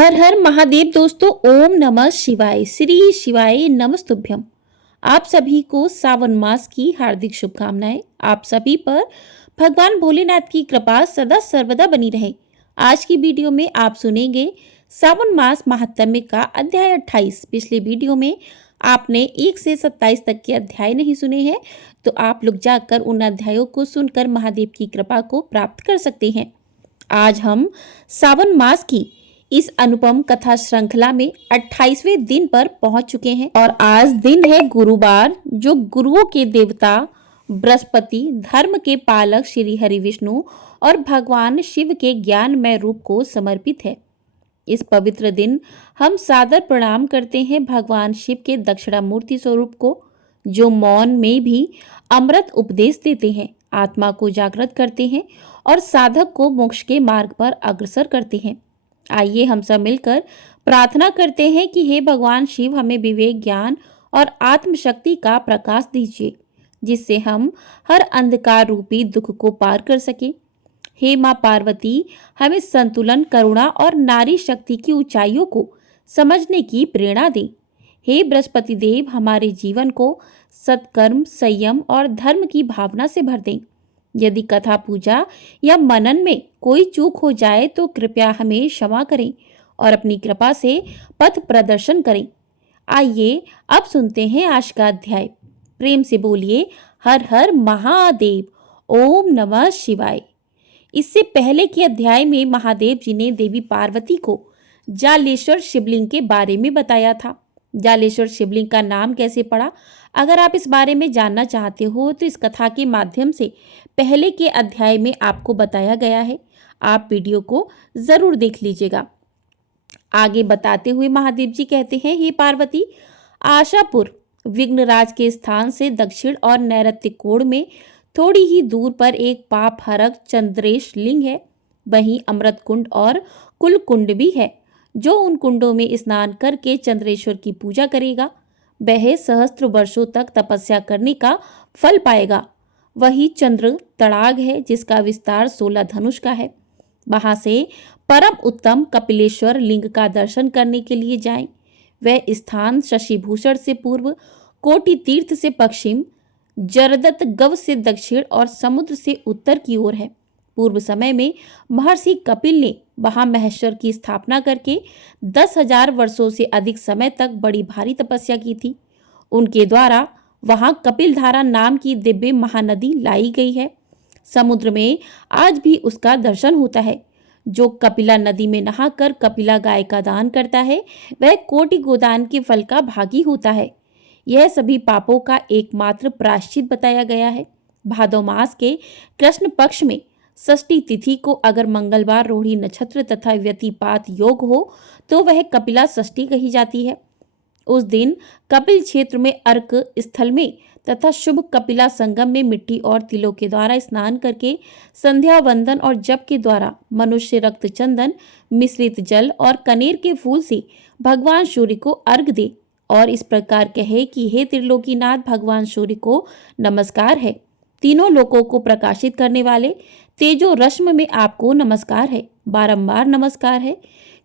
हर हर महादेव दोस्तों। ओम नमः शिवाय। श्री शिवाय नमस्तुभ्यम। आप सभी को सावन मास की हार्दिक शुभकामनाएं। आप सभी पर भगवान भोलेनाथ की कृपा सदा सर्वदा बनी रहे। आज की वीडियो में आप सुनेंगे सावन मास महात्म्य का अध्याय 28। पिछले वीडियो में आपने 1 से 27 तक के अध्याय नहीं सुने हैं, तो आप लोग जाकर उन अध्यायों को सुनकर महादेव की कृपा को प्राप्त कर सकते हैं। आज हम सावन मास की इस अनुपम कथा श्रृंखला में 28वें दिन पर पहुंच चुके हैं और आज दिन है गुरुवार, जो गुरुओं के देवता बृहस्पति, धर्म के पालक श्री हरि विष्णु और भगवान शिव के ज्ञानमय रूप को समर्पित है। इस पवित्र दिन हम सादर प्रणाम करते हैं भगवान शिव के दक्षिणामूर्ति स्वरूप को, जो मौन में भी अमृत उपदेश देते हैं, आत्मा को जागृत करते हैं और साधक को मोक्ष के मार्ग पर अग्रसर करते हैं। आइए हम सब मिलकर प्रार्थना करते हैं कि हे भगवान शिव, हमें विवेक, ज्ञान और आत्मशक्ति का प्रकाश दीजिए, जिससे हम हर अंधकार रूपी दुख को पार कर सके। हे माँ पार्वती, हमें संतुलन, करुणा और नारी शक्ति की ऊंचाइयों को समझने की प्रेरणा दें। हे बृहस्पति देव, हमारे जीवन को सत्कर्म, संयम और धर्म की भावना से भर दें। यदि कथा, पूजा या मनन में कोई चूक हो जाए तो कृपया हमें क्षमा करें और अपनी कृपा से पथ प्रदर्शन करें। आइए अब सुनते हैं आज का अध्याय। प्रेम से बोलिए हर हर महादेव। ओम नमः शिवाय। इससे पहले के अध्याय में महादेव जी ने देवी पार्वती को जालेश्वर शिवलिंग के बारे में बताया था। जालेश्वर शिवलिंग का नाम कैसे पड़ा, अगर आप इस बारे में जानना चाहते हो तो इस कथा के माध्यम से पहले के अध्याय में आपको बताया गया है। आप वीडियो को जरूर देख लीजिएगा। आगे बताते हुए महादेव जी कहते हैं, हे पार्वती, आशापुर विघ्नराज के स्थान से दक्षिण और नैऋत्य कोण में थोड़ी ही दूर पर एक पाप हरक चंद्रेश लिंग है। वहीं अमृत कुंड और कुल कुंड भी है। जो उन कुंडों में स्नान करके चंद्रेश्वर की पूजा करेगा, वह सहस्त्र वर्षों तक तपस्या करने का फल पाएगा। वही चंद्र तड़ाग है, जिसका विस्तार 16 धनुष का है। वहां से परम उत्तम कपिलेश्वर लिंग का दर्शन करने के लिए जाएं। वह स्थान शशिभूषण से पूर्व, कोटि तीर्थ से पश्चिम, जरदत्त गव से दक्षिण और समुद्र से उत्तर की ओर है। पूर्व समय में महर्षि कपिल ने वहां महेश्वर की स्थापना करके 10,000 वर्षों से अधिक समय तक बड़ी भारी तपस्या की थी। उनके द्वारा वहां कपिल धारा नाम की दिव्य महानदी लाई गई है। समुद्र में आज भी उसका दर्शन होता है। जो कपिला नदी में नहाकर कपिला गाय का दान करता है, वह कोटि गोदान के फल का भागी होता है। यह सभी पापों का एकमात्र प्रायश्चित बताया गया है। भादो मास के कृष्ण पक्ष में षष्ठी तिथि को अगर मंगलवार, रोहिणी नक्षत्र तथा व्यतिपात योग हो तो वह कपिला षष्ठी कही जाती है। उस दिन कपिल क्षेत्र में अर्क स्थल में तथा शुभ कपिला संगम में मिट्टी और तिलों के द्वारा स्नान करके संध्या वंदन और जप के द्वारा मनुष्य रक्त, चंदन मिश्रित जल और कनेर के फूल से भगवान सूर्य को अर्घ दे और इस प्रकार कहे कि हे त्रिलोकीनाथ, भगवान सूर्य को नमस्कार है। तीनों लोकों को प्रकाशित करने वाले तेजो रश्म में आपको नमस्कार है, बारंबार नमस्कार है।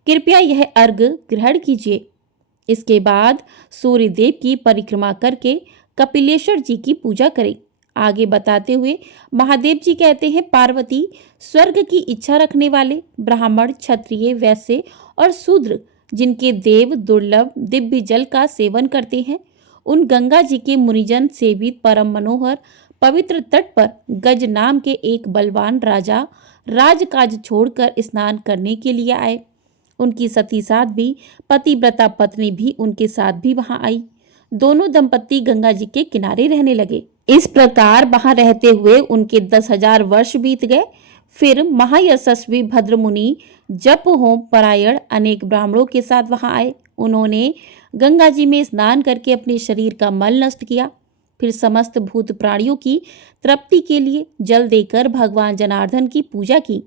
कृपया यह अर्घ ग्रहण कीजिए। इसके बाद सूर्य देव की परिक्रमा करके कपिलेश्वर जी की पूजा करें। आगे बताते हुए महादेव जी कहते हैं, पार्वती, स्वर्ग की इच्छा रखने वाले ब्राह्मण, क्षत्रिय, वैश्य और शूद्र जिनके देव दुर्लभ दिव्य जल का सेवन करते हैं, उन गंगा जी के मुनिजन सेवित परम मनोहर पवित्र तट पर गज नाम के एक बलवान राजा राजकाज छोड़कर स्नान करने के लिए आए। उनकी सती साथ भी पतिव्रता पत्नी भी उनके साथ भी वहां आई। दोनों दंपत्ति गंगा जी के किनारे रहने लगे। इस प्रकार वहां रहते हुए उनके 10,000 वर्ष बीत गए। फिर महायशस्वी भद्र मुनि जप होम परायण अनेक ब्राह्मणों के साथ वहां आए। उन्होंने गंगा जी में स्नान करके अपने शरीर का मल नष्ट किया। फिर समस्त भूत प्राणियों की तृप्ति के लिए जल देकर भगवान जनार्दन की पूजा की।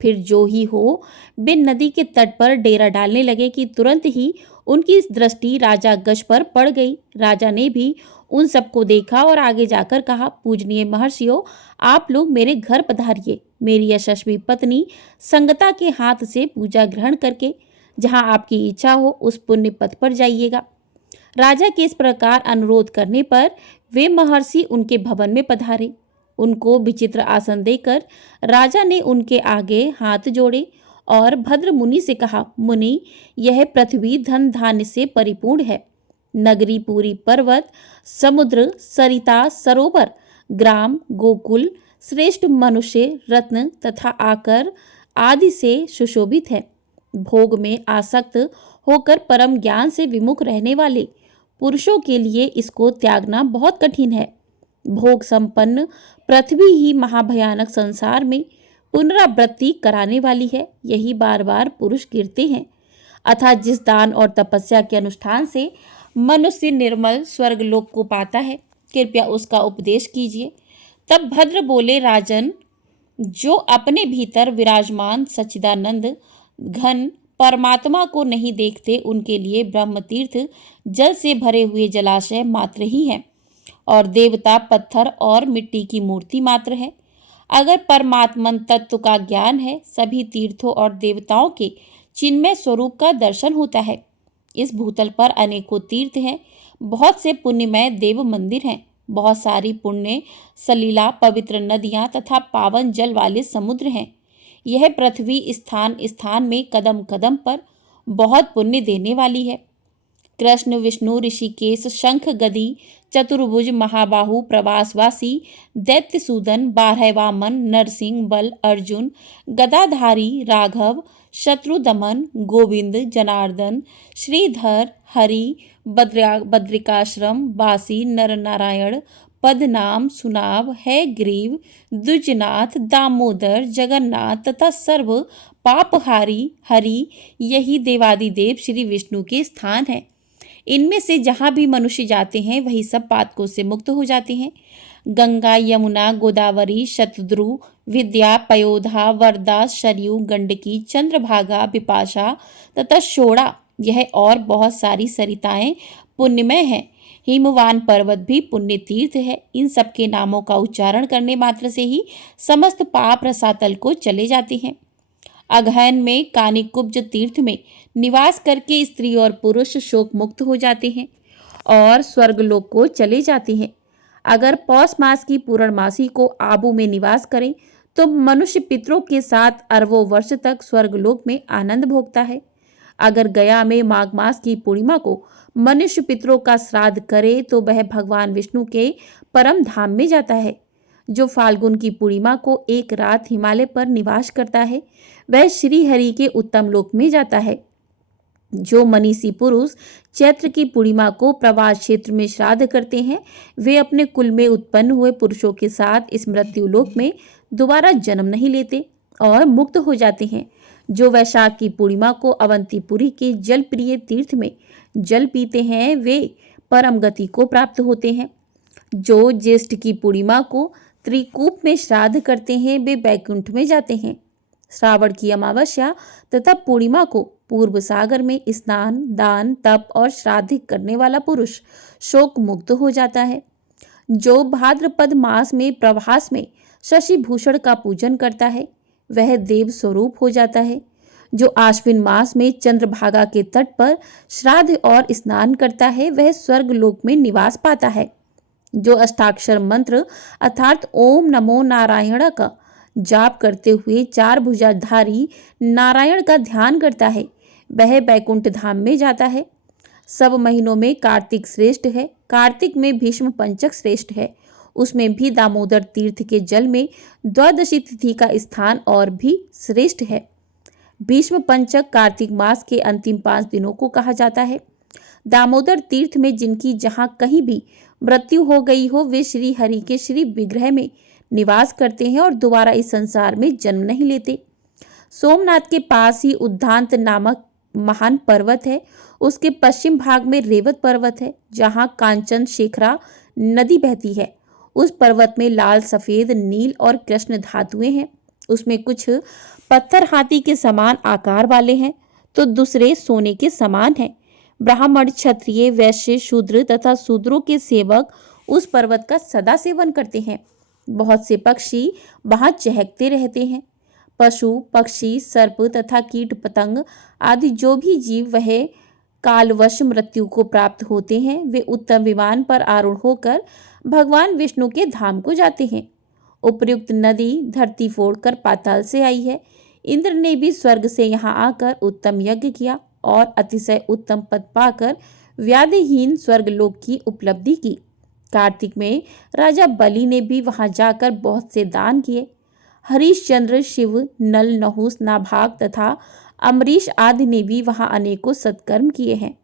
फिर जो ही हो, वे नदी के तट पर डेरा डालने लगे कि तुरंत ही उनकी दृष्टि राजा गज पर पड़ गई। राजा ने भी उन सबको देखा और आगे जाकर कहा, पूजनीय महर्षियों, आप लोग मेरे घर पधारिए। मेरी यशस्वी पत्नी संगता के हाथ से पूजा ग्रहण करके जहाँ आपकी इच्छा हो उस पुण्य पथ पर जाइएगा। राजा के इस प्रकार अनुरोध करने पर वे महर्षि उनके भवन में पधारे। उनको विचित्र आसन देकर राजा ने उनके आगे हाथ जोड़े और भद्र मुनि से कहा, मुनि, यह पृथ्वी धन धान्य से परिपूर्ण है। नगरी पूरी पर्वत, समुद्र, सरिता, सरोवर, ग्राम, गोकुल, श्रेष्ठ मनुष्य, रत्न तथा आकर आदि से सुशोभित है। भोग में आसक्त होकर परम ज्ञान से विमुख रहने वाले पुरुषों के लिए इसको त्यागना बहुत कठिन है। भोग संपन्न पृथ्वी ही महाभयानक संसार में पुनरावृत्ति कराने वाली है। यही बार बार पुरुष गिरते हैं। अतः जिस दान और तपस्या के अनुष्ठान से मनुष्य निर्मल स्वर्गलोक को पाता है, कृपया उसका उपदेश कीजिए। तब भद्र बोले, राजन, जो अपने भीतर विराजमान सच्चिदानंद घन परमात्मा को नहीं देखते, उनके लिए ब्रह्म तीर्थ जल से भरे हुए जलाशय मात्र ही है और देवता पत्थर और मिट्टी की मूर्ति मात्र है। अगर परमात्मन तत्व का ज्ञान है, सभी तीर्थों और देवताओं के चिन्मय स्वरूप का दर्शन होता है। इस भूतल पर अनेकों तीर्थ हैं, बहुत से पुण्यमय देव मंदिर हैं, बहुत सारी पुण्य सलीला पवित्र नदियां तथा पावन जल वाले समुद्र हैं। यह पृथ्वी स्थान स्थान में कदम कदम पर बहुत पुण्य देने वाली है। कृष्ण, विष्णु, ऋषिकेश, शंख, गदी, चतुर्भुज, महाबाहु, प्रवासवासी, दैत्यसूदन, 12 वामन, नरसिंह, बल, अर्जुन, गदाधारी, राघव, शत्रुदमन, गोविंद, जनार्दन, श्रीधर, हरि, बद्रिकाश्रम, बासी, नरनारायण, पदनाम, सुनाव, है ग्रीव, द्विजनाथ, दामोदर, जगन्नाथ तथा सर्व पापहारी हरि, यही देवादिदेव श्री विष्णु के स्थान है। इनमें से जहाँ भी मनुष्य जाते हैं वही सब पातकों से मुक्त हो जाते हैं। गंगा, यमुना, गोदावरी, शतद्रु, विद्या, पयोधा, वरदा, सरयू, गंडकी, चंद्रभागा, बिपाशा तथा शोड़ा, यह और बहुत सारी सरिताएं पुण्यमय हैं। हिमवान पर्वत भी पुण्य तीर्थ है। इन सब के नामों का उच्चारण करने मात्र से ही समस्त पाप रसातल को चले जाते हैं। अगहन में कानिकुब्ज तीर्थ में निवास करके स्त्री और पुरुष शोक मुक्त हो जाते हैं और स्वर्गलोक को चले जाते हैं। अगर पौष मास की पूर्णमासी को आबू में निवास करें तो मनुष्य पितरों के साथ अरबों वर्ष तक स्वर्गलोक में आनंद भोगता है। अगर गया में माघ मास की पूर्णिमा को मनुष्य पितरों का श्राद्ध करे तो वह भगवान विष्णु के परम धाम में जाता है। जो फाल्गुन की पूर्णिमा को एक रात हिमालय पर निवास करता है वह श्री हरि के उत्तम लोक में जाता है। जो मनीषी पुरुष चैत्र की पूर्णिमा को प्रवास क्षेत्र में श्राद्ध करते हैं वे अपने कुल में उत्पन्न हुए पुरुषों के साथ इस मृत्युलोक में दोबारा जन्म नहीं लेते और मुक्त हो जाते हैं। जो वैशाख की पूर्णिमा को अवंतीपुरी के जल प्रिय तीर्थ में जल पीते हैं वे परम गति को प्राप्त होते हैं। जो ज्येष्ठ की पूर्णिमा को त्रिकूप में श्राद्ध करते हैं वे बैकुंठ में जाते हैं। श्रावण की अमावस्या तथा पूर्णिमा को पूर्व सागर में स्नान, दान, तप और श्राद्ध करने वाला पुरुष शोक मुक्त हो जाता है। जो भाद्रपद मास में प्रभास में शशि भूषण का पूजन करता है वह देव स्वरूप हो जाता है। जो आश्विन मास में चंद्रभागा के तट पर श्राद्ध और स्नान करता है वह स्वर्ग लोक में निवास पाता है। जो अष्टाक्षर मंत्र अर्थात ओम नमो नारायण का जाप करते हुए 4 भुजाधारी नारायण का ध्यान करता है वह बैकुंठ धाम में जाता है। सब महीनों में कार्तिक श्रेष्ठ है। कार्तिक में भीष्म पंचक श्रेष्ठ है। उसमें भी दामोदर तीर्थ के जल में द्वादशी तिथि का स्थान और भी श्रेष्ठ है। भीष्म पंचक कार्तिक मास के अंतिम 5 दिनों को कहा जाता है। दामोदर तीर्थ में जिनकी जहाँ कहीं भी मृत्यु हो गई हो वे श्री हरि के श्री विग्रह में निवास करते हैं और दोबारा इस संसार में जन्म नहीं लेते। सोमनाथ के पास ही उद्धांत नामक महान पर्वत है। उसके पश्चिम भाग में रेवत पर्वत है जहाँ कांचन शेखरा नदी बहती है। उस पर्वत में लाल, सफेद, नील और कृष्ण धातुएं हैं। उसमें कुछ पत्थर हाथी के समान आकार वाले हैं तो दूसरे सोने के समान हैं। ब्राह्मण, क्षत्रिय, वैश्य, शूद्र तथा शूद्रों के सेवक उस पर्वत का सदा सेवन करते हैं। बहुत से पक्षी वहां चहकते रहते हैं। पशु पक्षी सर्प तथा कीट पतंग आदि जो भी जीव वह कालवश मृत्यु को प्राप्त होते हैं वे उत्तम विमान पर आरूढ़ होकर भगवान विष्णु के धाम को जाते हैं। उपर्युक्त नदी धरती फोड़कर पाताल से आई है। इंद्र ने भी स्वर्ग से यहाँ आकर उत्तम यज्ञ किया और अतिशय उत्तम पद पाकर व्याधिहीन स्वर्गलोक की उपलब्धि की। कार्तिक में राजा बलि ने भी वहां जाकर बहुत से दान किए। हरिश्चंद्र शिव नल नहुस नाभाग तथा अमरीश आदि ने भी वहां अनेकों सत्कर्म किए हैं।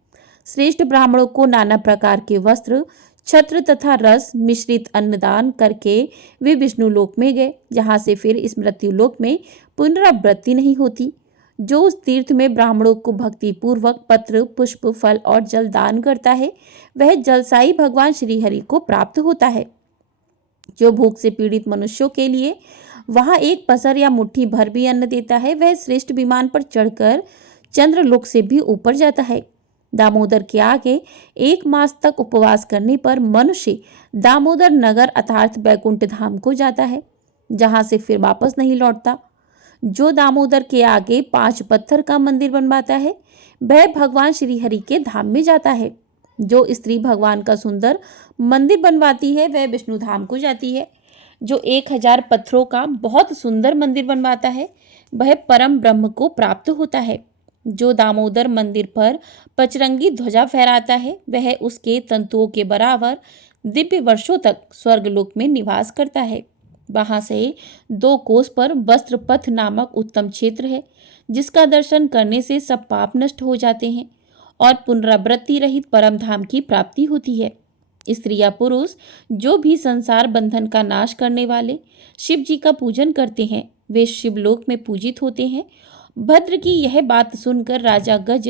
श्रेष्ठ ब्राह्मणों को नाना प्रकार के वस्त्र छत्र तथा रस मिश्रित अन्नदान करके वे विष्णु लोक में गए, जहां से फिर इस मृत्यु लोक में पुनरावृत्ति नहीं होती। जो उस तीर्थ में ब्राह्मणों को भक्ति पूर्वक पत्र पुष्प फल और जल दान करता है वह जलसाई भगवान श्री हरि को प्राप्त होता है। जो भूख से पीड़ित मनुष्यों के लिए वहां एक पसर या मुट्ठी भर भी अन्न देता है वह श्रेष्ठ विमान पर चढ़कर चंद्रलोक से भी ऊपर जाता है। दामोदर के आगे 1 मास तक उपवास करने पर मनुष्य दामोदर नगर अर्थात बैकुंठ धाम को जाता है, जहां से फिर वापस नहीं लौटता। जो दामोदर के आगे 5 पत्थर का मंदिर बनवाता है वह भगवान श्री हरि के धाम में जाता है। जो स्त्री भगवान का सुंदर मंदिर बनवाती है वह विष्णु धाम को जाती है। जो 1000 पत्थरों का बहुत सुंदर मंदिर बनवाता है वह परम ब्रह्म को प्राप्त होता है। जो दामोदर मंदिर पर पचरंगी ध्वजा फहराता है वह उसके तंतुओं के बराबर दिव्य वर्षों तक स्वर्गलोक में निवास करता है। वहां से 2 कोस पर वस्त्रपथ नामक उत्तम क्षेत्र है, जिसका दर्शन करने से सब पाप नष्ट हो जाते हैं और पुनरावृत्ति रहित परम धाम की प्राप्ति होती है। स्त्री या पुरुष जो भी संसार बंधन का नाश करने वाले शिव जी का पूजन करते हैं वे शिवलोक में पूजित होते हैं। भद्र की यह बात सुनकर राजा गज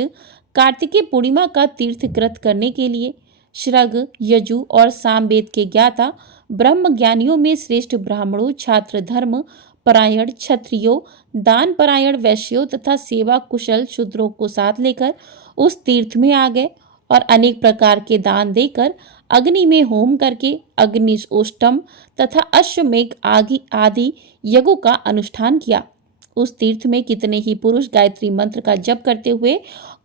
कार्तिकेय पूर्णिमा का तीर्थ कृत करने के लिए श्रग यजु और सामवेद के ज्ञाता ब्रह्म ज्ञानियों में श्रेष्ठ ब्राह्मणों छात्र धर्म परायण क्षत्रियों दान परायण वैश्यों तथा सेवा कुशल शूद्रों को साथ लेकर उस तीर्थ में आ गए और अनेक प्रकार के दान देकर अग्नि में होम करके अग्निष्टोष्टम तथा अश्वमेघ आदि यज्ञों का अनुष्ठान किया। उस तीर्थ में कितने ही पुरुष गायत्री मंत्र का जप करते हुए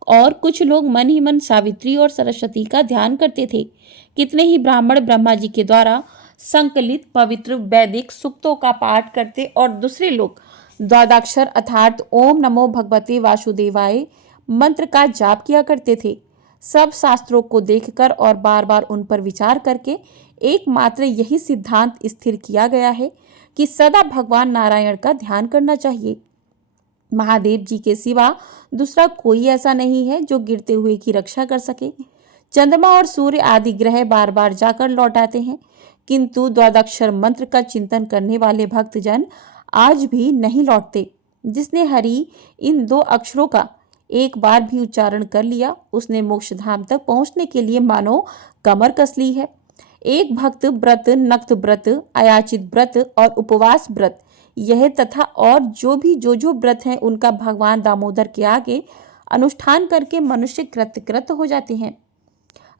और कुछ लोग मन ही मन सावित्री और सरस्वती का ध्यान करते थे। कितने ही ब्राह्मण ब्रह्मा जी के द्वारा संकलित पवित्र वैदिक सूक्तों का पाठ करते और दूसरे लोग द्वादक्षर अर्थात ओम नमो भगवते वासुदेवाय मंत्र का जाप किया करते थे। सब शास्त्रों को देखकर और बार बार उन पर विचार करके एकमात्र यही सिद्धांत स्थिर किया गया है कि सदा भगवान नारायण का ध्यान करना चाहिए। महादेव जी के सिवा दूसरा कोई ऐसा नहीं है जो गिरते हुए की रक्षा कर सके। चंद्रमा और सूर्य आदि ग्रह बार बार जाकर लौट आते हैं, किंतु द्वादक्षर मंत्र का चिंतन करने वाले भक्तजन आज भी नहीं लौटते। जिसने हरि इन 2 अक्षरों का एक बार भी उच्चारण कर लिया उसने मोक्ष धाम तक पहुंचने के लिए मानो कमर कस ली है। एक भक्त व्रत नक्त व्रत अयाचित व्रत और उपवास व्रत यह तथा और जो व्रत हैं उनका भगवान दामोदर के आगे अनुष्ठान करके मनुष्य कृत हो जाते हैं।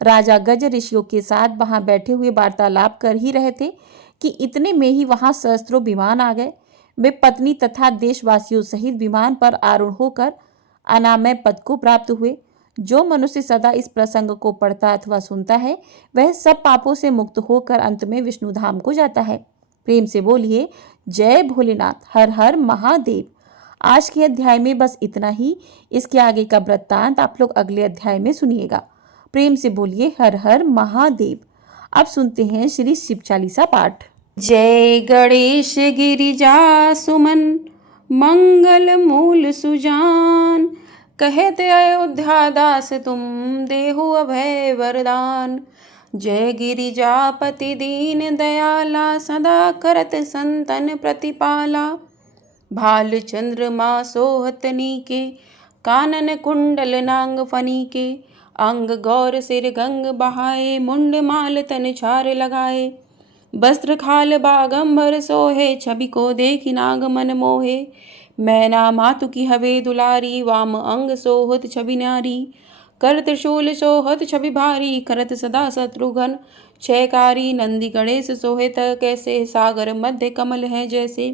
राजा गज ऋषियों के साथ वहां बैठे हुए वार्तालाप कर ही रहे थे कि इतने में ही वहां सहस्त्रों विमान आ गए। वे पत्नी तथा देशवासियों सहित विमान पर आरूढ़ होकर अनामय पद को प्राप्त हुए। जो मनुष्य सदा इस प्रसंग को पढ़ता अथवा सुनता है वह सब पापों से मुक्त होकर अंत में विष्णु धाम को जाता है। प्रेम से बोलिए जय भोलेनाथ, हर हर महादेव। आज के अध्याय में बस इतना ही। इसके आगे का वृत्तांत आप लोग अगले अध्याय में सुनिएगा। प्रेम से बोलिए हर हर महादेव। अब सुनते हैं श्री शिव चालीसा पाठ। जय गणेश गिरिजा सुमन मंगल मूल सुजान, कहते अयोध्या दास तुम देहु अभय वरदान। जय गिरिजापति दीन दयाला, सदा करत संतन प्रतिपाला। भाल चंद्रमा सोहतनी के, कानन कुंडल नांग फनी के। अंग गौर सिर गंग बहाए, मुंड माल तन छार लगाए। वस्त्र खाल बागंबर सोहे, छवि को देखी नाग मन मोहे। मैना मातु की हवे दुलारी, वाम अंग सोहत छवि नारी। कर त्रिशूल सोहत छवि भारी, करत सदा शत्रुघ्न छयकारी। नंदी गणेश सोहे त कैसे, सागर मध्य कमल है जैसे।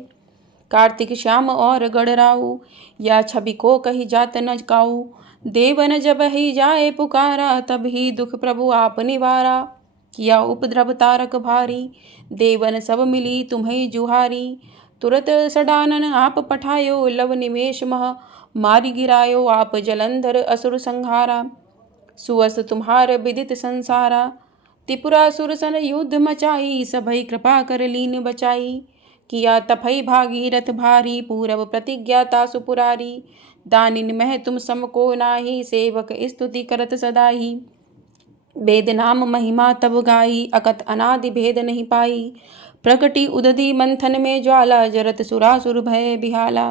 कार्तिक श्याम और गढ़राऊ, या छवि को कही जात न काऊ। देवन जब ही जाए पुकारा, तब ही दुख प्रभु आप निवारा। किया उपद्रव तारक भारी, देवन सब मिली तुम्हें जुहारी। तुरत सडानन आप पठायो, लव निमेष मह मारी गिरायो। आप जलंधर असुर संहारा, सुअस तुम्हार विदित संसारा। त्रिपुरासुर सन युद्ध मचाई, सभई कृपा कर लीन बचाई। किया तपई भागीरथ भारी, पूरब प्रतिज्ञाता सुपुरारी। दानिन मह तुम सम को नाही, सेवक स्तुति करत सदाही। वेद नाम महिमा तब गाई, अकत अनादि भेद नहीं पाई। प्रकटी उदधि मंथन में ज्वाला, जरत सुरासुर भय बिहाला।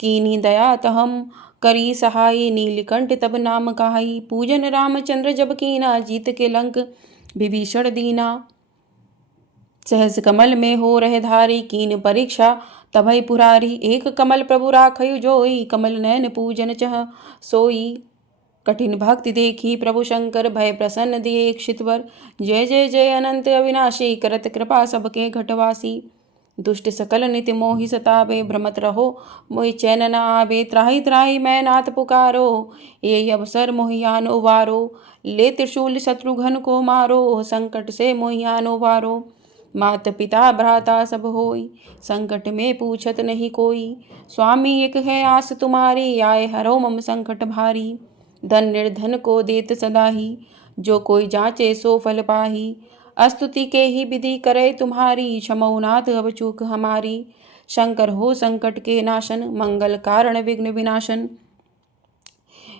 कीनी दया तहम करी सहाई, नीलकंठ तब नाम कहाई। पूजन रामचंद्र जब कीना, जीत के लंक विभीषण दीना। सहस कमल में हो रहे धारी, कीन परीक्षा तभई पुरारी। एक कमल प्रभु राखयु जोई, कमल नयन पूजन चह सोई। कठिन भक्ति देखी प्रभु शंकर, भय प्रसन्न दिए क्षितवर। जय जय जय अनंत अविनाशी, करत कृपा सबके घटवासी। दुष्ट सकल नित्य मोहि सतावे, भ्रमत रहो मोहि चैन न आवे। त्राहि त्राहि मैं नाथ पुकारो, ये अवसर मोहियान उबारो। ले त्रिशूल शत्रुघ्न को मारो, संकट से मोहियान उबारो। मात पिता भ्राता सब होई, संकट में पूछत नहीं कोई। स्वामी एक है आस तुम्हारी, आए हरो मम संकट भारी। धन निर्धन को देत सदाही, जो कोई जांचे सो फल पाही। स्तुति के ही विधि करे तुम्हारी, क्षमौ नाथ अब चूक हमारी। शंकर हो संकट के नाशन, मंगल कारण विघ्न विनाशन।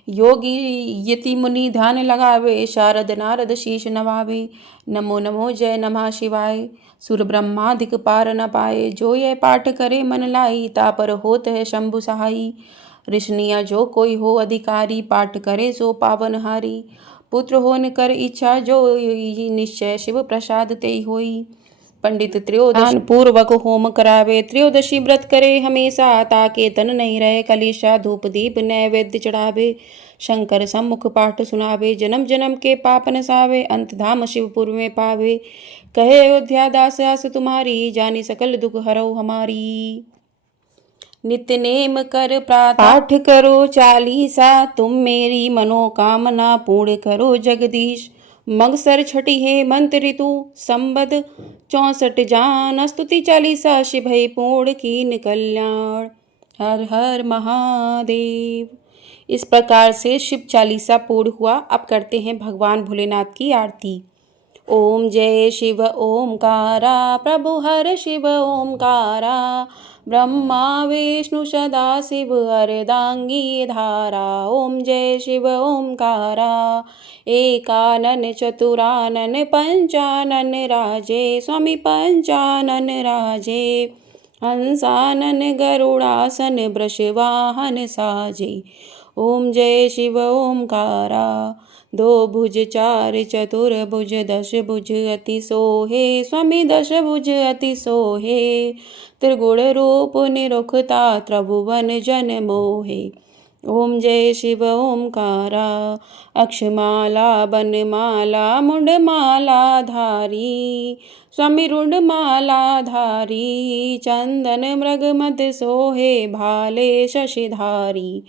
योगी यति मुनि ध्यान लगावे, शारद नारद शीश नवावे। नमो नमो जय नमः शिवाय, सुर ब्रह्मादिक पार न पाए। जो ये पाठ करे मन लाई, तापर होत है शंभु सहाई। ऋषनिया जो कोई हो अधिकारी, पाठ करे सो पावनहारी। पुत्र होन कर इच्छा जो निश्चय, शिव प्रसाद ते होई। पंडित त्रयोदश पूर्वक होम करावे, त्रयोदशी व्रत करे हमेशा। ताके तन नहीं रहे कलिशा, धूप दीप नैवेद्य चढ़ावे। शंकर सम्मुख पाठ सुनावे, जन्म जन्म के पाप नसावे। अंत धाम शिवपुर में पावे, कहे अयोध्या दास आस तुम्हारी। जानी सकल दुख हरौ हमारी। नित्य नेम कर पाठ करो चालीसा, तुम मेरी मनोकामना पूर्ण करो जगदीश। मगसर छठी है मंत्र ऋतु, संबद 64 जान। स्तुति चालीसा शिभय पूर्ण कीन कल्याण। हर हर महादेव। इस प्रकार से शिव चालीसा पूर्ण हुआ। अब करते हैं भगवान भोलेनाथ की आरती। ओम जय शिव ओमकारा, प्रभु हर शिव ओमकारा। ब्रह्मा विष्णु सदा शिव अर्धांगी धारा। ओम जय शिव ओमकारा, एकानन चतुरानन पंचानन राजे। स्वामी पंचानन राजे, हंसानन गरुड़ासन वृषवाहन साजे। ओम जय शिव ओमकारा, दो भुज चार चतुर्भुज दश भुज अति सोहे। स्वामी दश भुज अति सोहे, त्रिगुण रूप निरुखता त्रिभुवन जन मोहे। ओम जय शिव ओमकारा, अक्षमाला बनमाला मुंडमाला धारी। स्वामी रुंडमाला धारी, चंदन मृग मद सोहे भाले शशिधारी।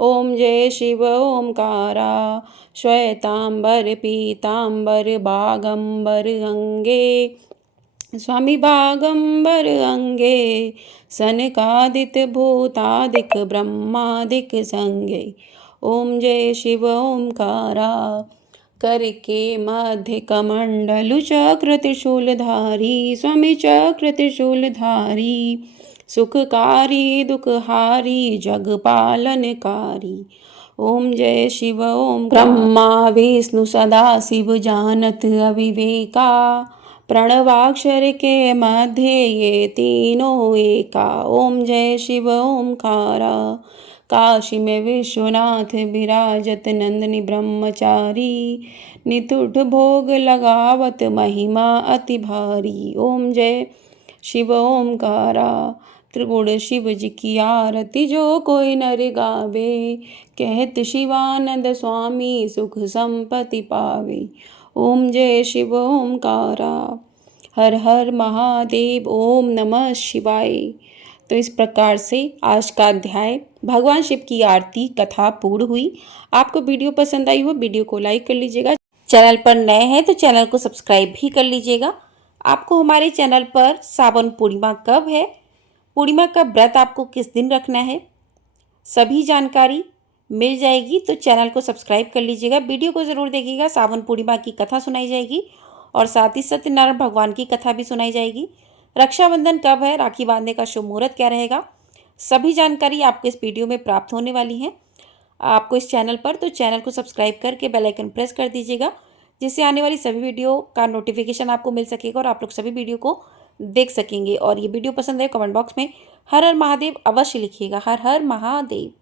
ओम जय शिव ओमकारा, श्वेतांबर पीतांबर बागंबर अंगे। स्वामी बागंबर अंगे, सनकादिक भूतादिक ब्रह्मादिक संगे। ओम जय शिव ओमकारा, करके मध्य कमंडलु चक्र त्रिशूलधारी। स्वामी चक्र त्रिशूलधारी, सुखकारी दुखहारी जग पालनकारी। ओम जय शिव ओम। ब्रह्मा विष्णु सदा शिव जानत अविवेका, प्रणवाक्षर के मध्य ये तीनों एका। ओम जय शिव ओमकारा, काशी में विश्वनाथ विराजत नंदनी ब्रह्मचारी। नितुठ भोग लगावत महिमा अति भारी। ओम जय शिव ओमकारा, त्रिगुण शिव जी की आरती जो कोई नर गावे। कहत शिवानंद स्वामी सुख संपत्ति पावे। ओम जय शिव ओमकारा, हर हर महादेव। ओम नमः शिवाय। तो इस प्रकार से आज का अध्याय भगवान शिव की आरती कथा पूर्ण हुई। आपको वीडियो पसंद आई हो वीडियो को लाइक कर लीजिएगा। चैनल पर नए हैं तो चैनल को सब्सक्राइब भी कर लीजिएगा। आपको हमारे चैनल पर सावन पूर्णिमा कब है, पूर्णिमा का व्रत आपको किस दिन रखना है, सभी जानकारी मिल जाएगी। तो चैनल को सब्सक्राइब कर लीजिएगा, वीडियो को ज़रूर देखिएगा। सावन पूर्णिमा की कथा सुनाई जाएगी और साथ ही सत्यनारायण भगवान की कथा भी सुनाई जाएगी। रक्षाबंधन कब है, राखी बांधने का शुभ मुहूर्त क्या रहेगा, सभी जानकारी आपको इस वीडियो में प्राप्त होने वाली है। आपको इस चैनल पर तो चैनल को सब्सक्राइब करके बेल आइकन प्रेस कर दीजिएगा, जिससे आने वाली सभी वीडियो का नोटिफिकेशन आपको मिल सकेगा और आप लोग सभी वीडियो को देख सकेंगे। और ये वीडियो पसंद है कमेंट बॉक्स में हर हर महादेव अवश्य लिखिएगा। हर हर महादेव।